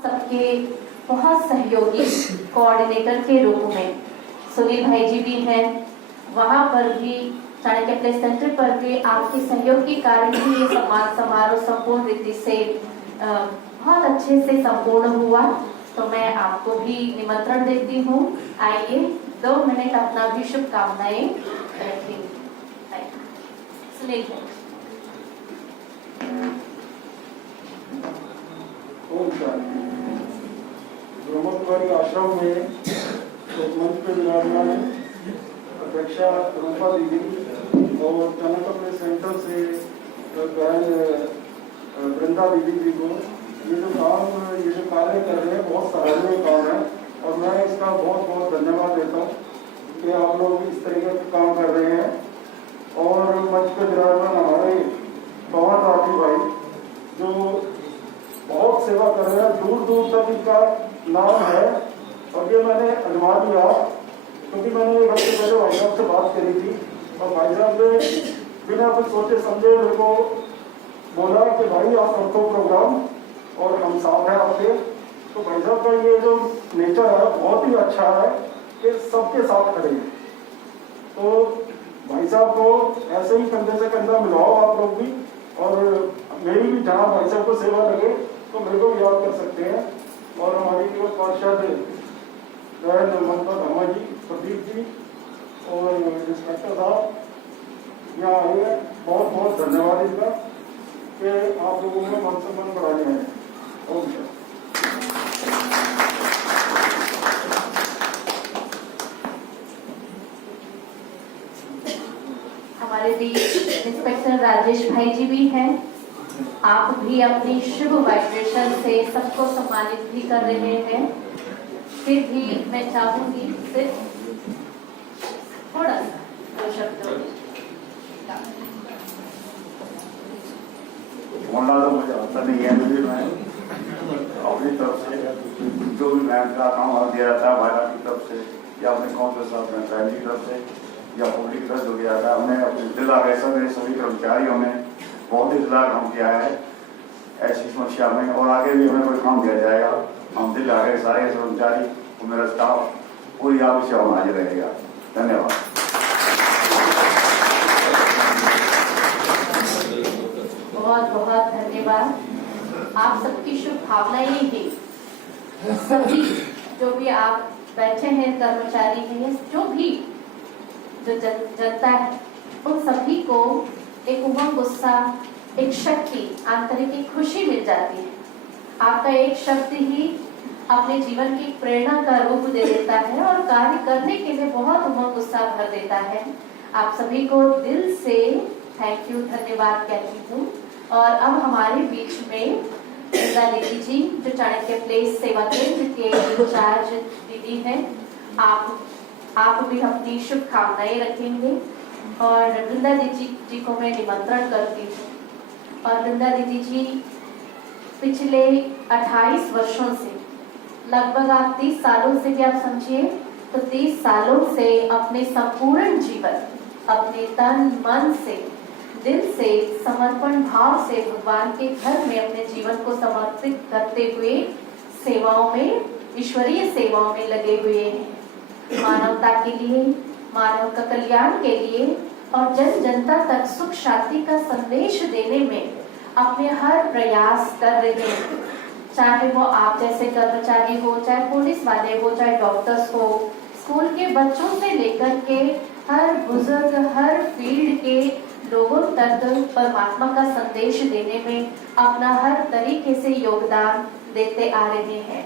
सबके बहुत सहयोगी कोऑर्डिनेटर के रूप में सुनील भाई जी भी हैं। वहाँ पर भी चाणक्य प्ले सेंटर पर भी आपके सहयोग के कारण ही ये सम्मान समारोह संपूर्ण रीति से बहुत अच्छे से संपूर्ण हुआ। तो मैं आपको भी निमंत्रण देती हूँ, आइए 2 मिनट अपना भी शुभकामनाएं रखेंगे। सुनील ब्रह्मकुमारी आश्रम में मंच पे विराजमान अध्यक्षा रूपा दीदी और चाणक्य प्ले सेंटर से वृंदा दीदी जी को ये जो कार्य कर रहे हैं बहुत सराहनीय काम है और मैं इसका बहुत बहुत धन्यवाद देता हूँ कि आप लोग इस तरीके से काम कर रहे हैं। और मंच पे विराजमान हमारे पवन राठी भाई जो बहुत सेवा कर रहे हैं, दूर दूर तक इनका नाम है। और ये मैंने अजमा लिया क्योंकि मैंने एक हफ्ते पहले भाई साहब से बात करी थी और भाई साहब ने बिना कुछ सोचे समझे मेरे को बोला कि भाई आप रखो प्रोग्राम और हम साथ हैं आपके। तो भाई साहब का ये जो नेचर है बहुत ही अच्छा है कि सबके साथ खड़े हैं। तो भाई साहब को ऐसे ही कंधे से कंधा मिलाओ आप लोग भी, और मेरी भी जहाँ भाई साहब को सेवा लगे तो मेरे को भी याद कर सकते हैं। और हमारी युवक पार्षद ममता धर्मा जी, प्रदीप जी और इंस्पेक्टर साहब यहाँ आए हैं, बहुत बहुत धन्यवाद इनका कि आप लोगों ने मन से मन बढ़ाए हैं। ओम शांति। हमारे बीच इंस्पेक्टर राजेश भाई जी भी हैं। आप भी अपनी शुभ वाइब्रेशन से सबको सम्मानित भी कर रहे हैं। फिर भी मैं चाहूंगी सिर्फ थोड़ा सा 2 शब्दों बोलना तो मुझे आता नहीं है, मुझे मैं अपनी तरफ से जो भी मैं का काम दिया जाता है भाईरा की तरफ से या अपने काउंसिल साहब में फैमिली की तरफ से या पब्लिक तरफ जो किया जाता है, हमने अपने जिला कैसा मेरे सभी कर्मचारियों ने बहुत ही जिला काम किया है ऐसी समस्या में। और आगे भी हमें कोई काम दिया जाएगा, हम दिल आगे सारे कर्मचारी और मेरा स्टाफ पूरी आपकी सेवा में हाजिर रहेगा। धन्यवाद। बहुत बहुत धन्यवाद। आप सबकी शुभ भावनाएं ही सभी जो भी आप बैठे हैं कर्मचारी हैं, जो भी जो जनता है, उन सभी को एक उमंग, उत्साह, एक शक्ति, आंतरिक एक खुशी मिल जाती है। आपका एक शब्द ही अपने जीवन की प्रेरणा का रूप दे देता है और कार्य करने के लिए बहुत उमंग उत्साह भर देता है। आप सभी को दिल से थैंक यू, धन्यवाद कहती हूँ। और अब हमारे बीच में वृंदा दीदी जी जो चाणक्य प्लेस सेवा केंद्र के इंचार्ज दीदी हैं, आप भी अपनी शुभकामनाएं रखेंगे। और वृंदा दीदी जी को मैं निमंत्रण करती हूँ। और वृंदा दीदी जी पिछले 28 वर्षों से, लगभग आप 30 सालों से भी आप समझिए तो 30 सालों से अपने संपूर्ण जीवन, अपने तन मन से, दिल से, समर्पण भाव से भगवान के घर में अपने जीवन को समर्पित करते हुए सेवाओं में, ईश्वरीय सेवाओं में लगे हुए हैं। मानवता के लिए, मानव का कल्याण के लिए और जन जनता तक सुख शांति का संदेश देने में अपने हर प्रयास कर रहे हैं। चाहे वो आप जैसे कर्मचारी हो, चाहे पुलिस वाले हो, चाहे डॉक्टर्स हो, स्कूल के बच्चों से लेकर के हर बुजुर्ग, हर फील्ड के लोगों तक परमात्मा का संदेश देने में अपना हर तरीके से योगदान देते आ रहे हैं।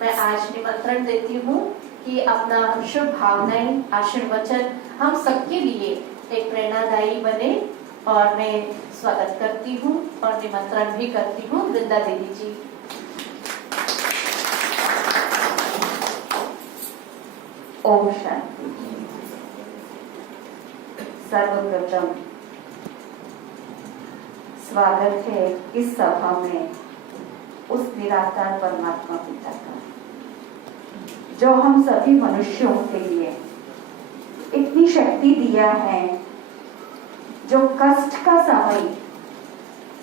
मैं आज निमंत्रण देती हूँ कि अपना शुभ भावनाएं, आशीर्वचन हम सबके लिए एक प्रेरणादायी बने। और मैं स्वागत करती हूँ और निमंत्रण भी करती हूँ वृंदा देवी जी। ओम शांति। सर्वप्रथम स्वागत है इस सभा में उस निराकार परमात्मा पिता का, जो हम सभी मनुष्यों के लिए इतनी शक्ति दिया है, जो कष्ट का समय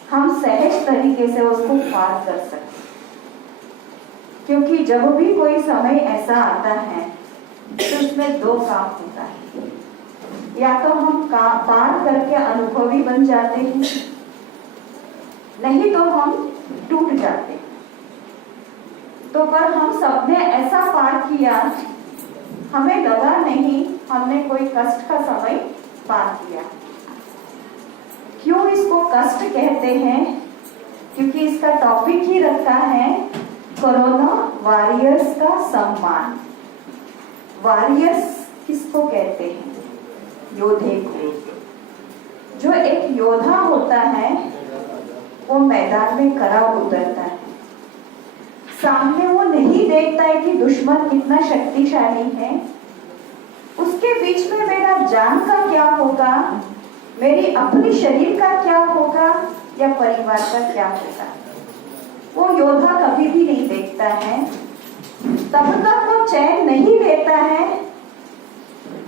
हम सहज तरीके से उसको पार कर सकते। क्योंकि जब भी कोई समय ऐसा आता है तो उसमें दो काम होता है, या तो हम पार करके अनुभवी बन जाते हैं, नहीं तो हम टूट जाते हैं। तो पर हम सबने ऐसा पार किया, हमें लगा नहीं हमने कोई कष्ट का समय पार किया। क्यों इसको कष्ट कहते हैं? क्योंकि इसका टॉपिक ही रखा है कोरोना वॉरियर्स का सम्मान। वॉरियर्स किसको कहते हैं? योद्धे को। जो एक योद्धा होता है वो मैदान में खड़ा उतरता है, सामने वो नहीं देखता है कि दुश्मन कितना शक्तिशाली है, उसके बीच में मेरा जान का क्या होगा, मेरी अपनी शरीर का क्या होगा, या परिवार का क्या होगा, वो योद्धा कभी भी नहीं देखता है। तब तक वो चैन नहीं लेता है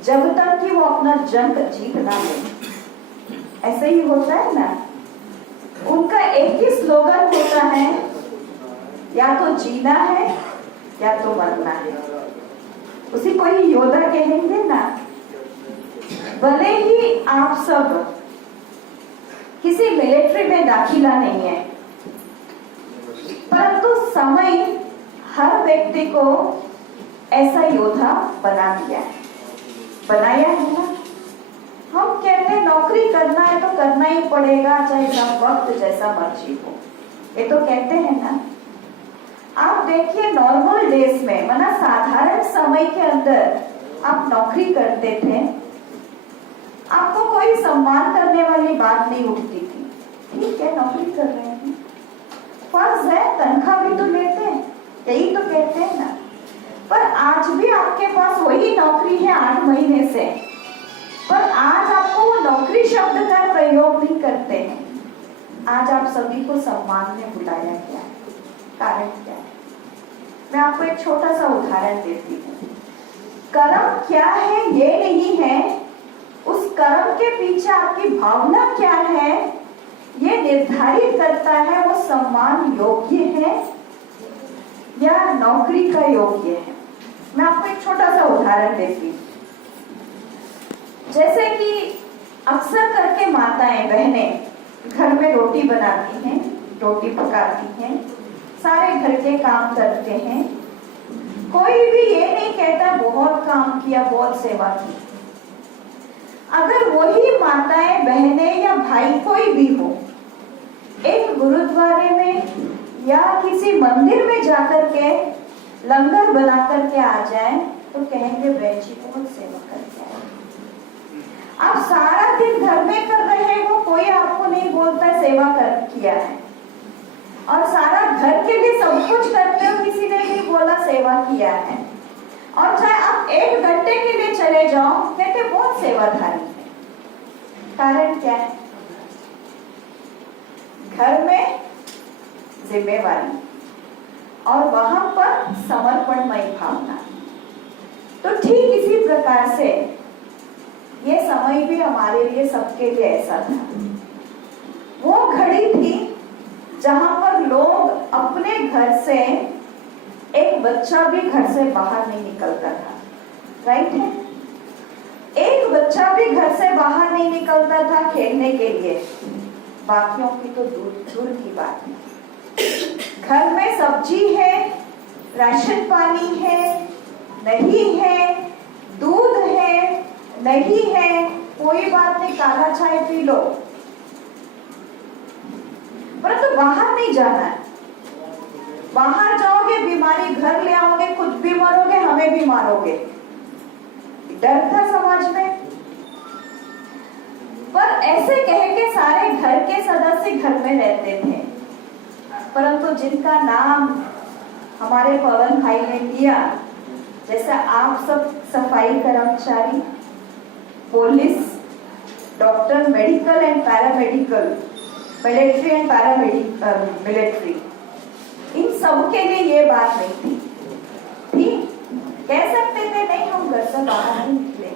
जब तक कि वो अपना जंग जीत ना ले। ऐसे ही होता है ना, उनका एक ही स्लोगन होता है, या तो जीना है या तो मरना है। उसी को ही योद्धा कहेंगे ना। भले ही आप सब किसी मिलिट्री में दाखिला नहीं है, परंतु समय हर व्यक्ति को ऐसा योद्धा बना दिया है, बनाया है ना। हम कहते हैं नौकरी करना है तो करना ही पड़ेगा, चाहे जब वक्त जैसा मर्जी हो, ये तो कहते हैं ना। आप देखिए नॉर्मल डेज में, माना साधारण समय के अंदर आप नौकरी करते थे, आपको कोई सम्मान करने वाली बात नहीं उठती थी। ठीक है, नौकरी कर रहे हैं, फर्ज है, तनख्वाह भी तो लेते हैं, यही तो कहते हैं ना। पर आज भी आपके पास वही नौकरी है 8 महीने से, पर आज आपको वो नौकरी शब्द का प्रयोग नहीं करते हैं। आज आप सभी को सम्मान में बुलाया गया है। कारण क्या है? मैं आपको एक छोटा सा उदाहरण देती हूँ। कर्म क्या है ये नहीं है, उस कर्म के पीछे आपकी भावना क्या है ये निर्धारित करता है वो सम्मान योग्य है या नौकरी का योग्य है। मैं आपको एक छोटा सा उदाहरण देती हूँ। जैसे कि अक्सर करके माताएं बहनें घर में रोटी बनाती हैं, रोटी पकाती हैं, सारे घर के काम करते हैं, कोई भी ये नहीं कहता बहुत काम किया, बहुत सेवा की। अगर वही माताएं बहनें या भाई कोई भी हो, एक गुरुद्वारे में या किसी मंदिर में जाकर के लंगर बना करके आ जाए तो कहेंगे बहन जी बहुत सेवा करके आए। आप सारा दिन घर में कर रहे हो, कोई आपको नहीं बोलता सेवा कर किया है, और सारा घर के लिए सब कुछ करते हो, किसी ने नहीं बोला सेवा किया है। और चाहे आप 1 घंटे के लिए चले जाओ, कहते बहुत सेवाधारी है। कारण क्या है? घर में जिम्मेवारी और वहां पर समर्पणमय भावना। तो ठीक इसी प्रकार से ये समय भी हमारे लिए, सबके लिए ऐसा था। वो घड़ी थी जहां पर लोग अपने घर से, एक बच्चा भी घर से बाहर नहीं निकलता था, राइट है? एक बच्चा भी घर से बाहर नहीं निकलता था खेलने के लिए, बाकियों की तो दूर की बात है। घर में सब्जी है, राशन पानी है, नहीं है, दूध है, नहीं है, कोई बात नहीं, काला चाय पी लो, परंतु बाहर नहीं जाना है। बाहर जाओगे बीमारी घर ले आओगे, खुद भी मरोगे, हमें भी मारोगे, डर था समाज में। पर ऐसे कह के सारे घर के सदस्य घर में रहते थे, परंतु जिनका नाम हमारे पवन भाई ने लिया, जैसे आप सब सफाई कर्मचारी, police, doctor, medical and paramedical, military and military, इन सब के लिए ये बात नहीं थी। ठीक, कह सकते थे नहीं हम घर से बाहर नहीं निकले,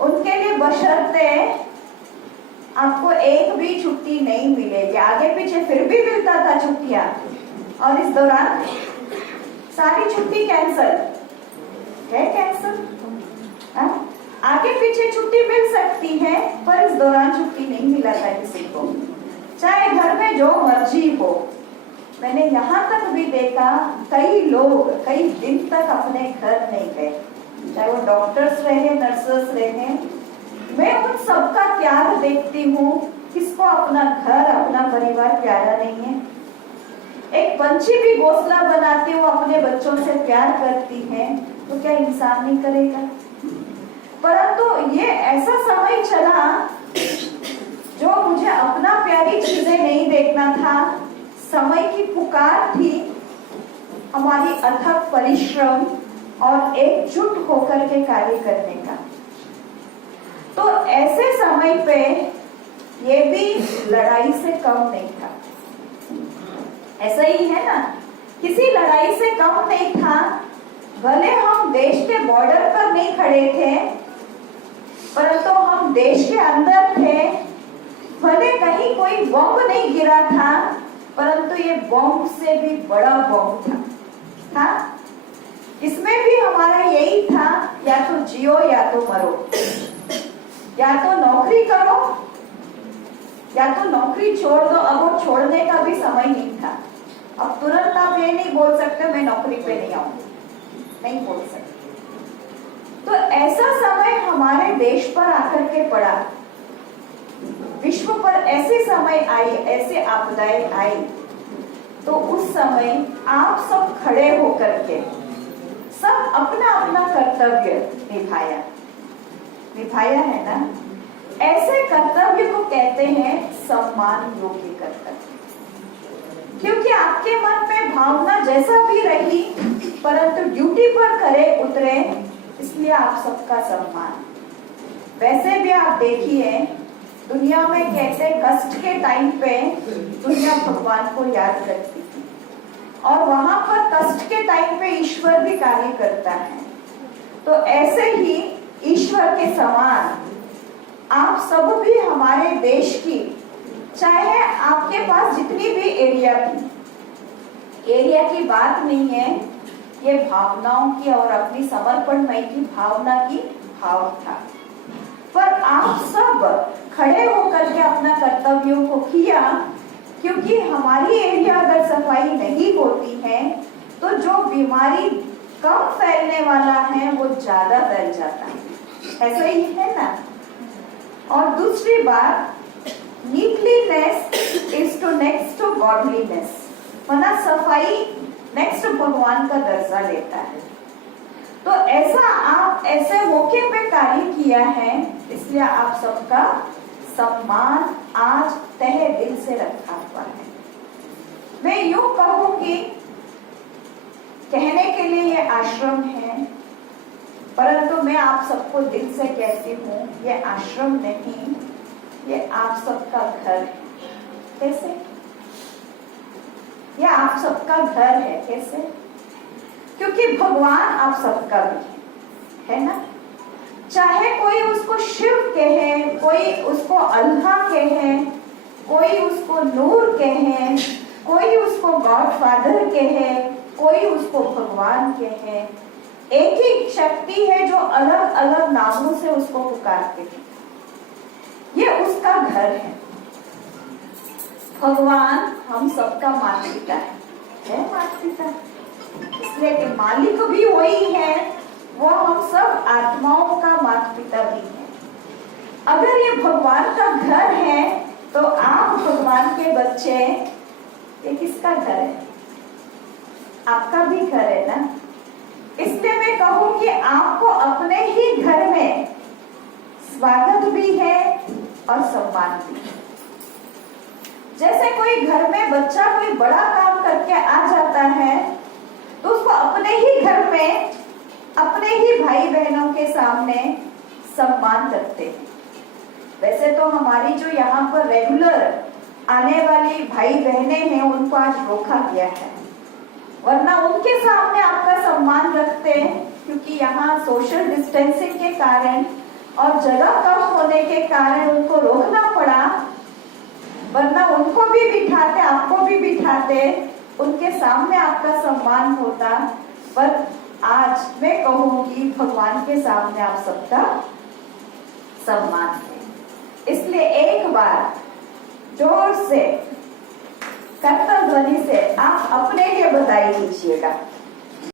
उनके लिए बशर्ते आपको एक भी छुट्टी नहीं मिलेगी, आगे पीछे फिर भी मिलता था छुट्टियां, और इस दौरान सारी छुट्टी कैंसल है, कैंसल। आगे पीछे छुट्टी मिल सकती है, पर इस दौरान छुट्टी नहीं मिला था किसी को, चाहे घर में जो मर्जी हो। मैंने यहाँ तक भी देखा कई लोग कई दिन तक अपने घर नहीं गए, चाहे वो डॉक्टर्स रहे, नर्सेस रहे। मैं उन सबका त्याग देखती हूँ। किसको अपना घर, अपना परिवार प्यारा नहीं है? एक पंछी भी घोंसला बनाते हुए अपने बच्चों से प्यार करती है, तो क्या इंसान नहीं करेगा? परंतु ये ऐसा समय चला जो मुझे अपना प्यारी चीजें नहीं देखना था। समय की पुकार थी, हमारी अथक परिश्रम और एकजुट होकर के कार्य करने का। तो ऐसे समय पे ये भी लड़ाई से कम नहीं था। ऐसा ही है ना, किसी लड़ाई से कम नहीं था। भले हम देश के बॉर्डर पर नहीं खड़े थे, परंतु हम देश के अंदर थे। भले कहीं कोई बम नहीं गिरा था, परंतु ये बम से भी बड़ा बम था। इसमें भी हमारा यही था, या तो जियो या तो मरो, या तो नौकरी करो या तो नौकरी छोड़ दो। अब वो छोड़ने का भी समय नहीं था। अब तुरंत आप ये नहीं बोल सकते मैं नौकरी पे नहीं आऊंगी, नहीं बोल सकते। तो ऐसा समय हमारे देश पर आकर के पड़ा। विश्व पर ऐसे समय आई, ऐसे आपदाएं आई, तो उस समय आप सब खड़े होकर के सब अपना अपना कर्तव्य निभाया है ना। ऐसे कर्तव्य को कहते हैं सम्मान योग्य कर्तव्य, क्योंकि आपके मन में भावना जैसा भी रही, परंतु ड्यूटी पर खड़े उतरे, इसलिए आप सबका सम्मान। वैसे भी आप देखिए, दुनिया में कहते कष्ट के टाइम पे दुनिया भगवान को याद करती थी, और वहां पर कष्ट के टाइम पे ईश्वर भी कार्य करता है। तो ऐसे ही ईश्वर के समान आप सब भी हमारे देश की, चाहे आपके पास जितनी भी एरिया की बात नहीं है, ये भावनाओं की और अपनी समर्पणमय की भावना की भाव था। पर आप सब खड़े होकर के अपना कर्तव्यों को किया, क्योंकि हमारी एरिया अगर सफाई नहीं होती है तो जो बीमारी कम फैलने वाला है वो ज्यादा फैल जाता है। ऐसा ही है ना। और दूसरी बात, neatliness is to next to godliness, वरना सफाई नेक्स्ट भगवान का दर्जा लेता है। तो ऐसा आप ऐसे मौके पे कार्य किया है, इसलिए आप सबका सम्मान आज तहे दिल से रखा हुआ है। मैं यूं कहूंगी, कहने के लिए ये आश्रम है, परंतु मैं आप सबको दिल से कहती हूँ, ये आश्रम नहीं, ये आप सबका घर है। कैसे? ये आप सबका घर है। कैसे? क्योंकि भगवान आप सबका भी है ना। चाहे कोई उसको शिव कहे, कोई उसको अल्लाह कहे, कोई उसको नूर कहे, कोई उसको गॉडफादर कहे, कोई उसको भगवान कहे, एक ही शक्ति है जो अलग अलग नामों से उसको पुकारते हैं। ये उसका घर है। भगवान हम सबका माता पिता है माता पिता, इसलिए कि मालिक भी वही है, वो हम सब आत्माओं का माता पिता भी है। अगर ये भगवान का घर है तो आप भगवान के बच्चे, ये किसका घर है? आपका भी घर है ना। इसलिए मैं कहूँ कि आपको अपने ही घर में स्वागत भी है और सम्मान भी है। जैसे कोई घर में बच्चा कोई बड़ा काम करके आ जाता है, तो उसको अपने ही घर में अपने ही भाई बहनों के सामने सम्मान करते हैं। वैसे तो हमारी जो यहाँ पर रेगुलर आने वाली भाई बहनें हैं, उनको आज रोका गया है, वरना उनके सामने आपका सम्मान रखते हैं, क्योंकि यहाँ सोशल डिस्टेंसिंग के कारण और जगह कम होने के कारण उनको रोकना पड़ा, वरना उनको भी बिठाते, आपको भी बिठाते, उनके सामने आपका सम्मान होता। पर आज मैं कहूंगी भगवान के सामने आप सबका सम्मान है। इसलिए एक बार जोर से कर्तव्य ध्वनि से आप अपने लिए बधाई दीजिएगा।